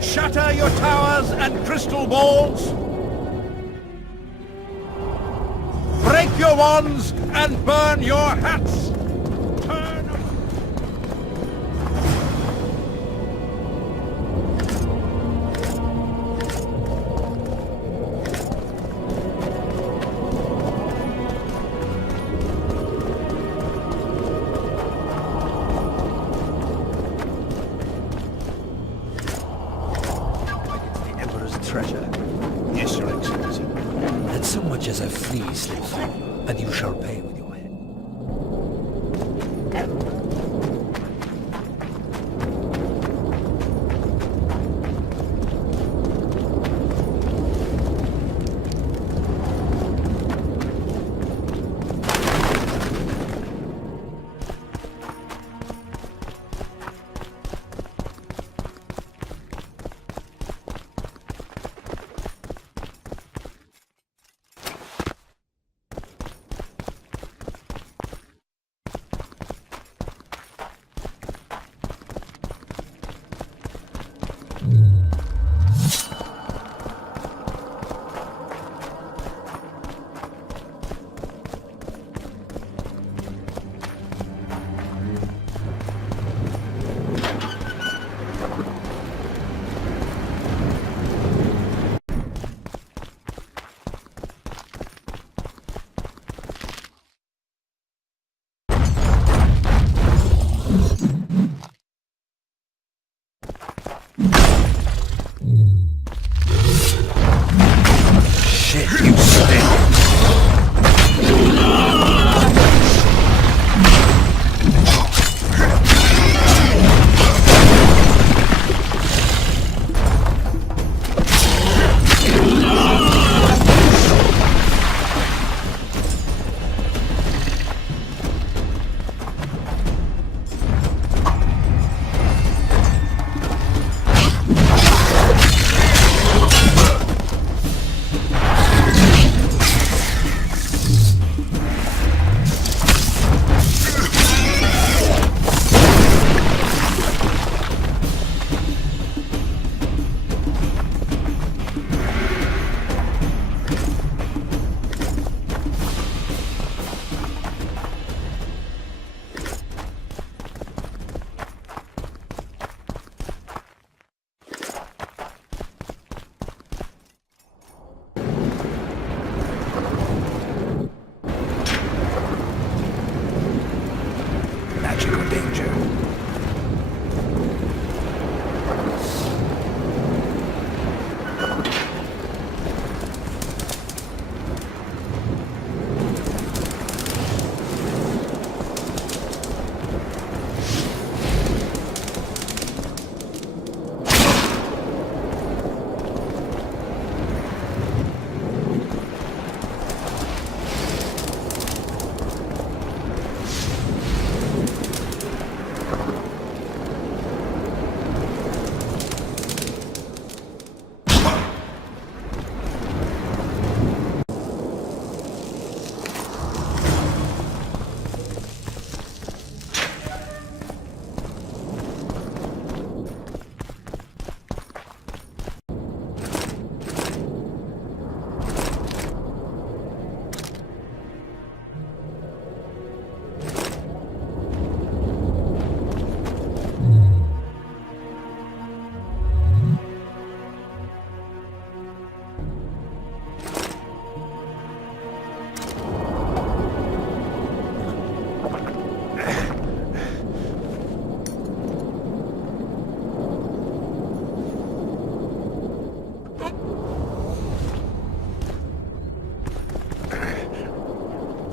Shatter your towers and crystal balls! Break your wands and burn your hats! Turn... Treasure. Yes, Your Excellency. And so much as a flea slips through, and you shall pay with your head.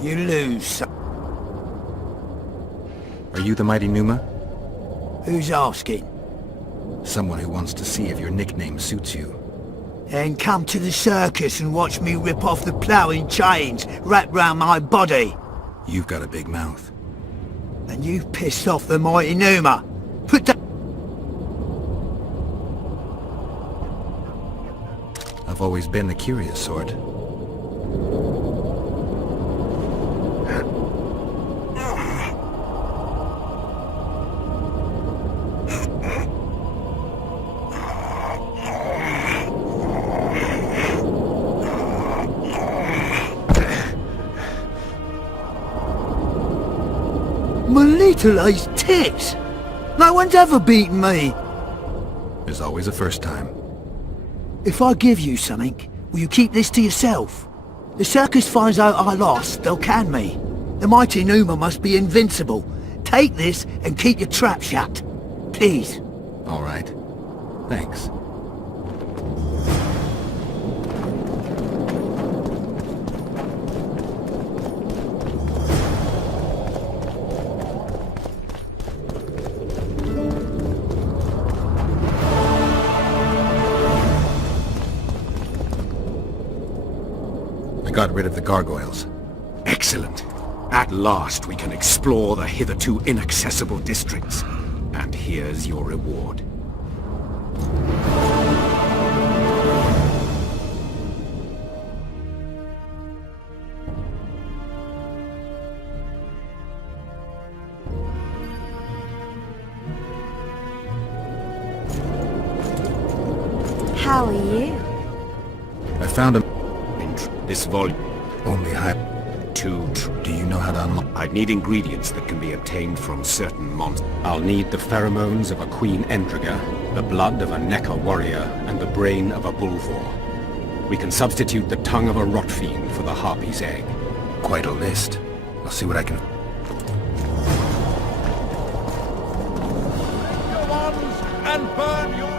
You lose, son. Are you the mighty Numa? Who's asking? Someone who wants to see if your nickname suits you. Then come to the circus and watch me rip off the ploughing chains wrapped round my body. You've got a big mouth. And you've pissed off the mighty Numa. Put that... I've always been the curious sort. My little ace tits! No one's ever beaten me! There's always a first time. If I give you something, will you keep this to yourself? The circus finds out I lost, they'll can me. The mighty Numa must be invincible. Take this and keep your trap shut. Please. All right. Thanks. I got rid of the gargoyles. Excellent. At last we can explore the hitherto inaccessible districts. And here's your reward. How are you? I found a... This volume... Only high... Do you know how to unlock... I'd need ingredients that can be obtained from certain monsters. I'll need the pheromones of a Queen Endriga, the blood of a Necker warrior, and the brain of a Bulvor. We can substitute the tongue of a rot fiend for the harpy's egg. Quite a list. I'll see what I can... Your wands and burn your...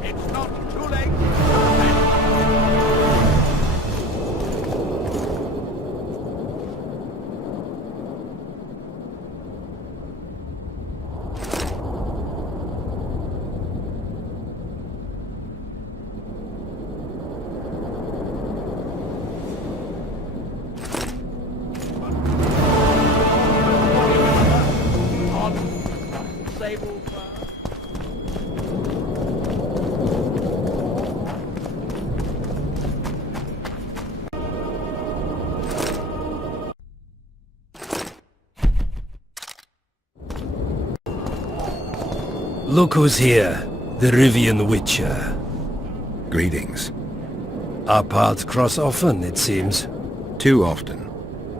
It's not too late. On sable fur. Look who's here, the Rivian Witcher. Greetings. Our paths cross often, it seems. Too often.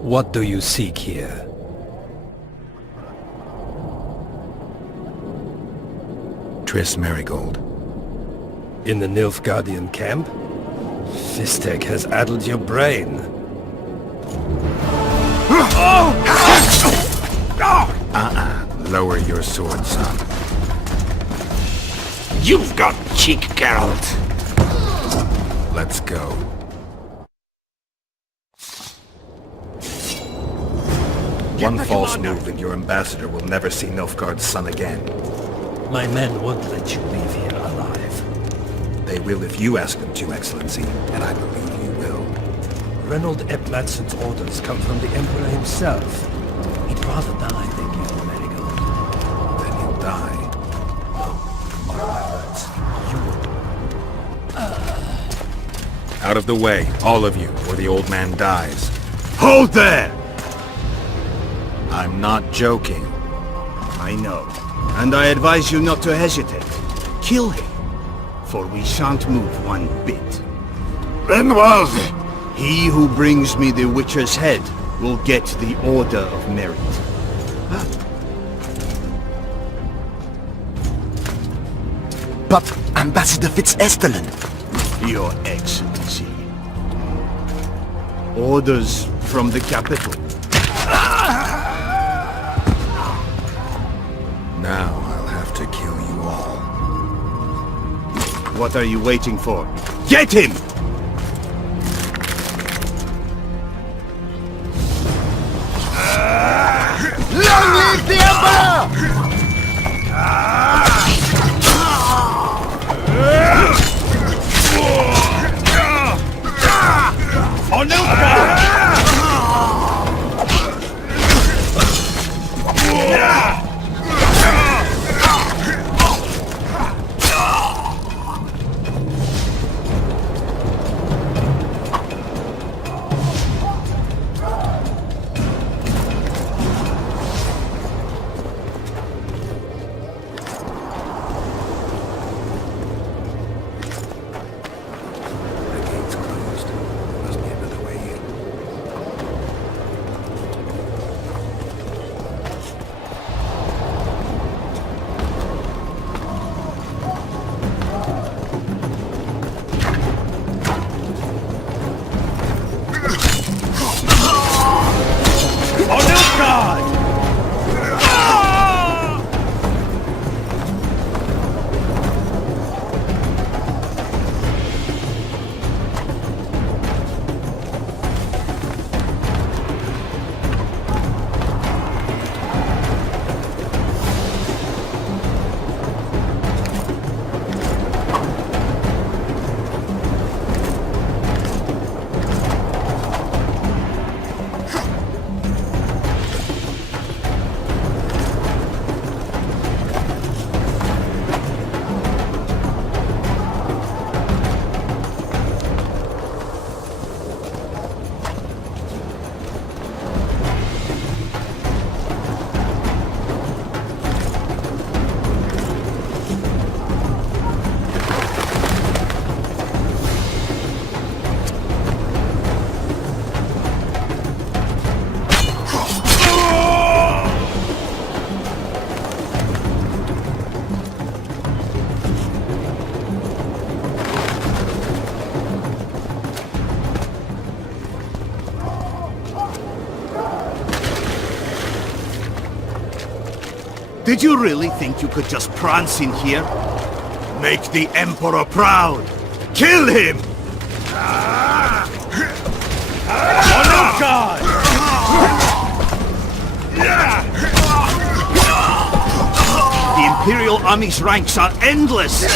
What do you seek here? Triss Marigold. In the Nilfgaardian camp? Fistek has addled your brain. Lower your sword, son. You've got cheek, Geralt! Let's go. One false move and your ambassador will never see Nilfgaard's son again. My men won't let you leave here alive. They will if you ask them to, Excellency, and I believe you will. Reynold Ep Madsen's orders come from the Emperor himself. He'd rather die than give you Marigold. Then he'll die. Mark my words. You will. Out of the way, all of you, or the old man dies. Hold there! I'm not joking. I know. And I advise you not to hesitate. Kill him, for we shan't move one bit. Then was He who brings me the Witcher's head will get the Order of Merit. But Ambassador Fitzestellen... Your Excellency. Orders from the capital. Now I'll have to kill you all. What are you waiting for? Get him! Long live the Emperor! The gate's closed. There must be another way in. Did you really think you could just prance in here? Make the Emperor proud! Kill him! The Imperial Army's ranks are endless!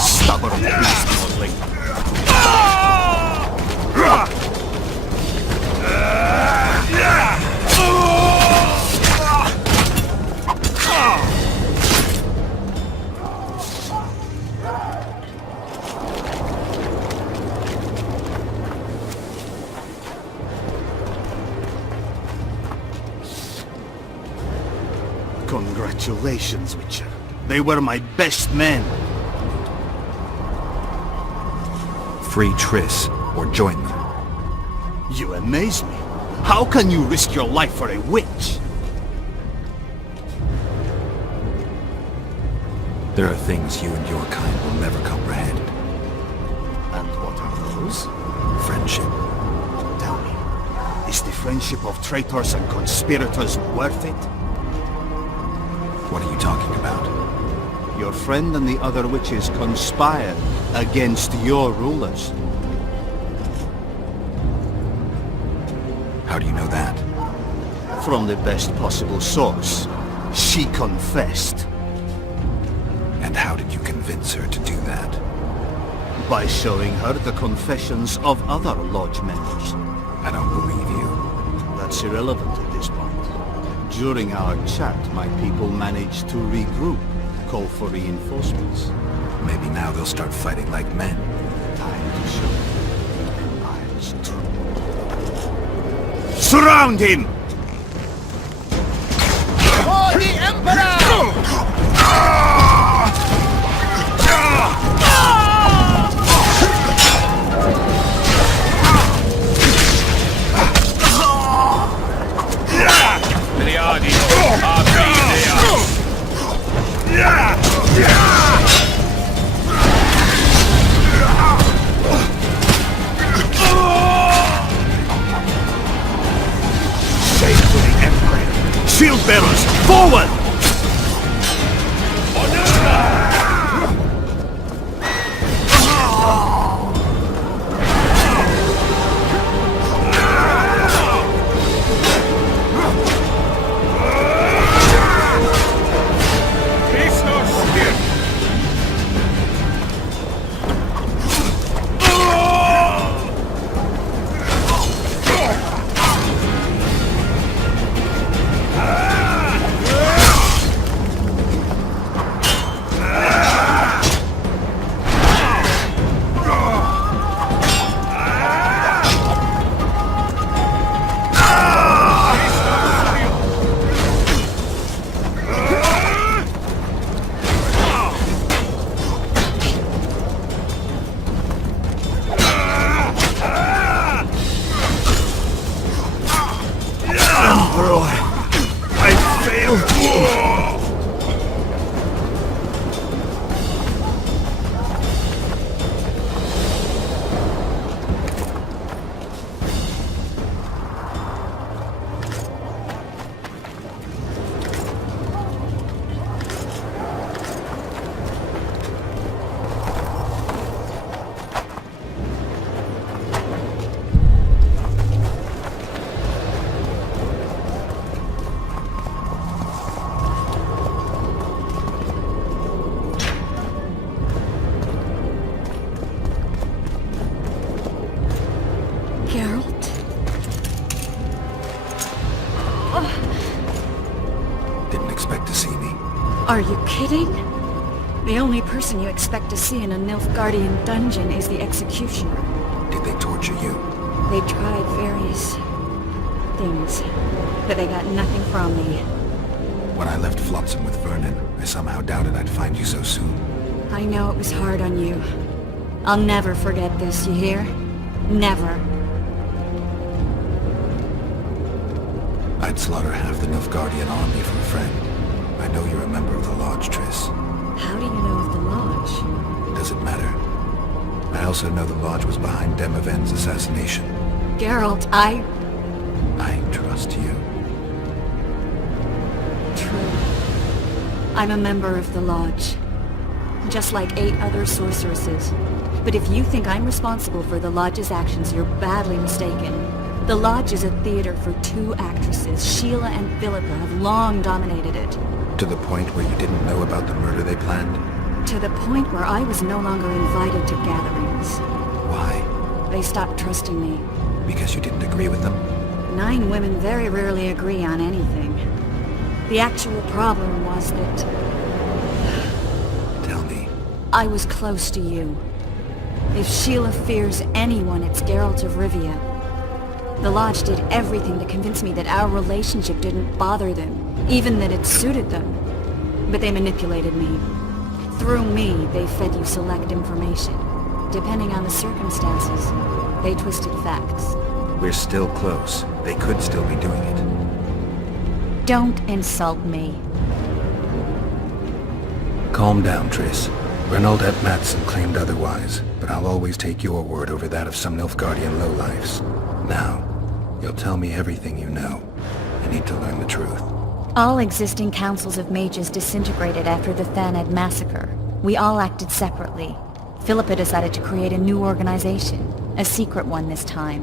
Stubborn beast, Lordling. Congratulations, Witcher. They were my best men. Free Triss, or join them. You amaze me. How can you risk your life for a witch? There are things you and your kind will never comprehend. And what are those? Friendship. Tell me, is the friendship of traitors and conspirators worth it? What are you talking about? Your friend and the other witches conspired against your rulers. How do you know that? From the best possible source. She confessed. And how did you convince her to do that? By showing her the confessions of other lodge members. I don't believe you. That's irrelevant at this point. During our chat, my people managed to regroup, call for reinforcements. Maybe now they'll start fighting like men. Time to show Empire's truth. Surround him! For the Emperor! Save for the Empire! Shield bearers, forward! Didn't expect to see me. Are you kidding? The only person you expect to see in a Nilfgaardian dungeon is the executioner. Did they torture you? They tried various things, but they got nothing from me. When I left Flotsam with Vernon, I somehow doubted I'd find you so soon. I know it was hard on you. I'll never forget this, you hear? Never. I'd slaughter half the Nilfgaardian army for a friend. I know you're a member of the Lodge, Triss. How do you know of the Lodge? Does it matter? I also know the Lodge was behind Demoven's assassination. Geralt, I trust you. True. I'm a member of the Lodge. Just like 8 other sorceresses. But if you think I'm responsible for the Lodge's actions, you're badly mistaken. The Lodge is a theater for 2 actresses. Sheila and Philippa have long dominated it. To the point where you didn't know about the murder they planned? To the point where I was no longer invited to gatherings. Why? They stopped trusting me. Because you didn't agree with them? 9 women very rarely agree on anything. The actual problem was that Tell me. I was close to you. If Sheila fears anyone, it's Geralt of Rivia. The Lodge did everything to convince me that our relationship didn't bother them, even that it suited them. But they manipulated me. Through me, they fed you select information. Depending on the circumstances, they twisted facts. We're still close. They could still be doing it. Don't insult me. Calm down, Triss. Reynold Ep Matson claimed otherwise, but I'll always take your word over that of some Nilfgaardian lowlifes. Now, you'll tell me everything you know. I need to learn the truth. All existing councils of mages disintegrated after the Thanad massacre. We all acted separately. Philippa decided to create a new organization, a secret one this time.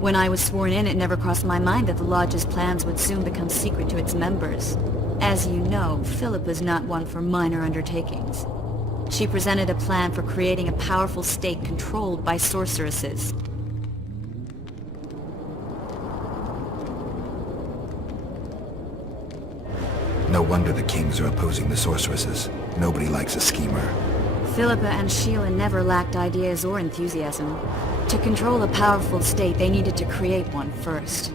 When I was sworn in, it never crossed my mind that the Lodge's plans would soon become secret to its members. As you know, Philippa's not one for minor undertakings. She presented a plan for creating a powerful state controlled by sorceresses. No wonder the kings are opposing the sorceresses. Nobody likes a schemer. Philippa and Sheila never lacked ideas or enthusiasm. To control a powerful state, they needed to create one first.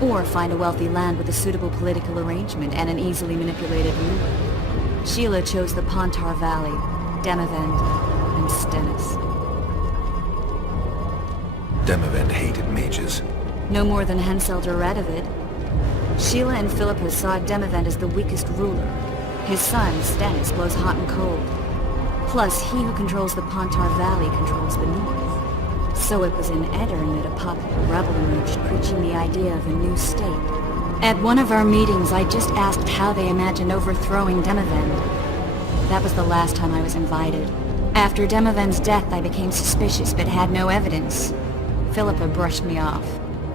Or find a wealthy land with a suitable political arrangement and an easily manipulated ruler. Sheila chose the Pontar Valley, Demavend, and Stennis. Demavend hated mages. No more than Henselder Radovid. Sheila and Philippa saw Demavend as the weakest ruler. His son, Stennis, blows hot and cold. Plus, he who controls the Pontar Valley controls the north. So it was in Edirn that a popular rebel emerged preaching the idea of a new state. At one of our meetings, I just asked how they imagined overthrowing Demavend. That was the last time I was invited. After Demavend's death, I became suspicious but had no evidence. Philippa brushed me off.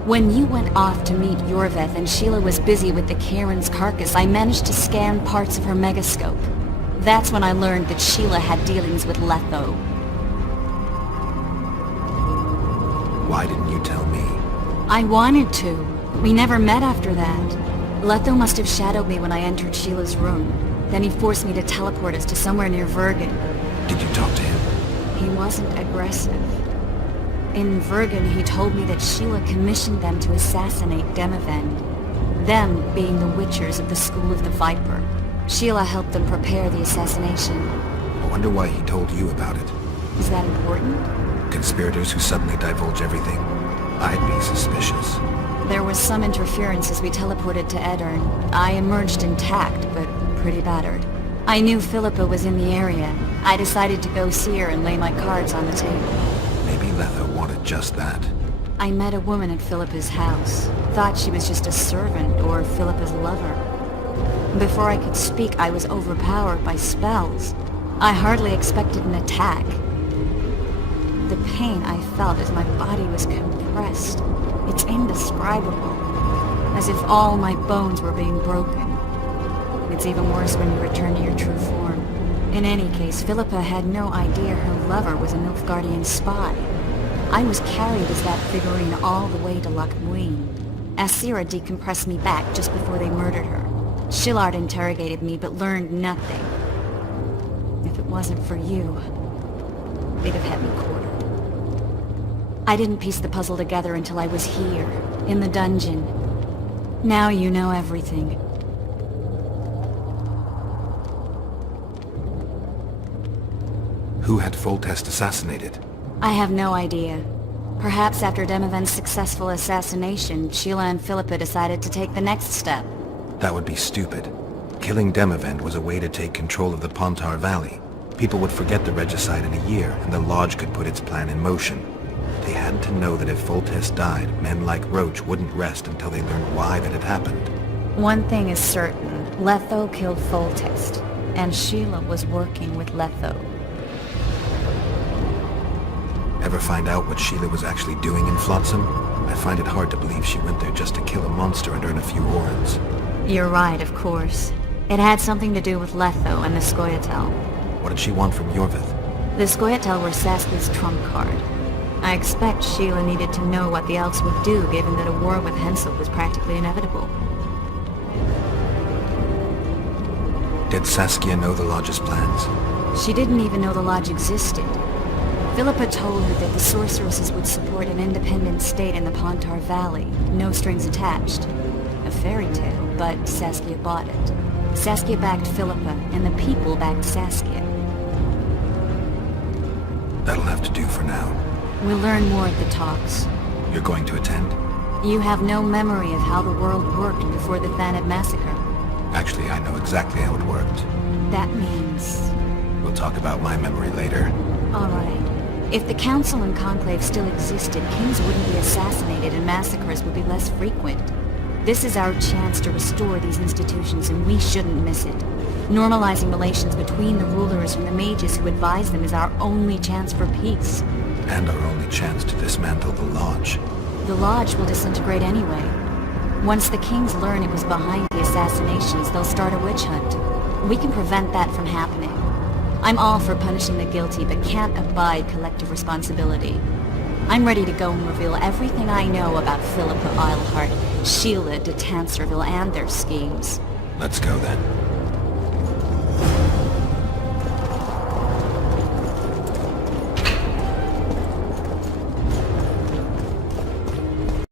When you went off to meet Yorveth and Sheila was busy with the Karen's carcass, I managed to scan parts of her megascope. That's when I learned that Sheila had dealings with Letho. Why didn't you tell me? I wanted to. We never met after that. Letho must have shadowed me when I entered Sheila's room. Then he forced me to teleport us to somewhere near Vergen. Did you talk to him? He wasn't aggressive. In Vergen, he told me that Sheila commissioned them to assassinate Demavend. Them being the Witchers of the School of the Viper. Sheila helped them prepare the assassination. I wonder why he told you about it. Is that important? Conspirators who suddenly divulge everything. I'd be suspicious. There was some interference as we teleported to Edirn. I emerged intact, but pretty battered. I knew Philippa was in the area. I decided to go see her and lay my cards on the table. Maybe Letho wanted just that. I met a woman at Philippa's house. Thought she was just a servant or Philippa's lover. Before I could speak, I was overpowered by spells. I hardly expected an attack. The pain I felt as my body was compressed. It's indescribable. As if all my bones were being broken. It's even worse when you return to your true form. In any case, Philippa had no idea her lover was a Nilfgaardian spy. I was carried as that figurine all the way to Loch Muin. Asira decompressed me back just before they murdered her. Shillard interrogated me but learned nothing. If it wasn't for you, they'd have had me quartered. I didn't piece the puzzle together until I was here, in the dungeon. Now you know everything. Who had Foltest assassinated? I have no idea. Perhaps after Demavend's successful assassination, Sheila and Philippa decided to take the next step. That would be stupid. Killing Demavend was a way to take control of the Pontar Valley. People would forget the regicide in a year, and the Lodge could put its plan in motion. They had to know that if Foltest died, men like Roach wouldn't rest until they learned why that had happened. One thing is certain. Letho killed Foltest, and Sheila was working with Letho. Ever find out what Sheila was actually doing in Flotsam? I find it hard to believe she went there just to kill a monster and earn a few orens. You're right, of course. It had something to do with Letho and the Scoia'tael. What did she want from Yorveth? The Scoia'tael were Saskia's trump card. I expect Sheila needed to know what the Elks would do, given that a war with Hensel was practically inevitable. Did Saskia know the Lodge's plans? She didn't even know the Lodge existed. Philippa told her that the sorceresses would support an independent state in the Pontar Valley, no strings attached. A fairy tale, but Saskia bought it. Saskia backed Philippa, and the people backed Saskia. That'll have to do for now. We'll learn more at the talks. You're going to attend? You have no memory of how the world worked before the Thanad massacre. Actually, I know exactly how it worked. That means... We'll talk about my memory later. All right. If the Council and Conclave still existed, kings wouldn't be assassinated and massacres would be less frequent. This is our chance to restore these institutions, and we shouldn't miss it. Normalizing relations between the rulers and the mages who advise them is our only chance for peace. And our only chance to dismantle the Lodge. The Lodge will disintegrate anyway. Once the kings learn it was behind the assassinations, they'll start a witch hunt. We can prevent that from happening. I'm all for punishing the guilty, but can't abide collective responsibility. I'm ready to go and reveal everything I know about Philippa Eilhart, Sheila de Tanserville, and their schemes. Let's go then.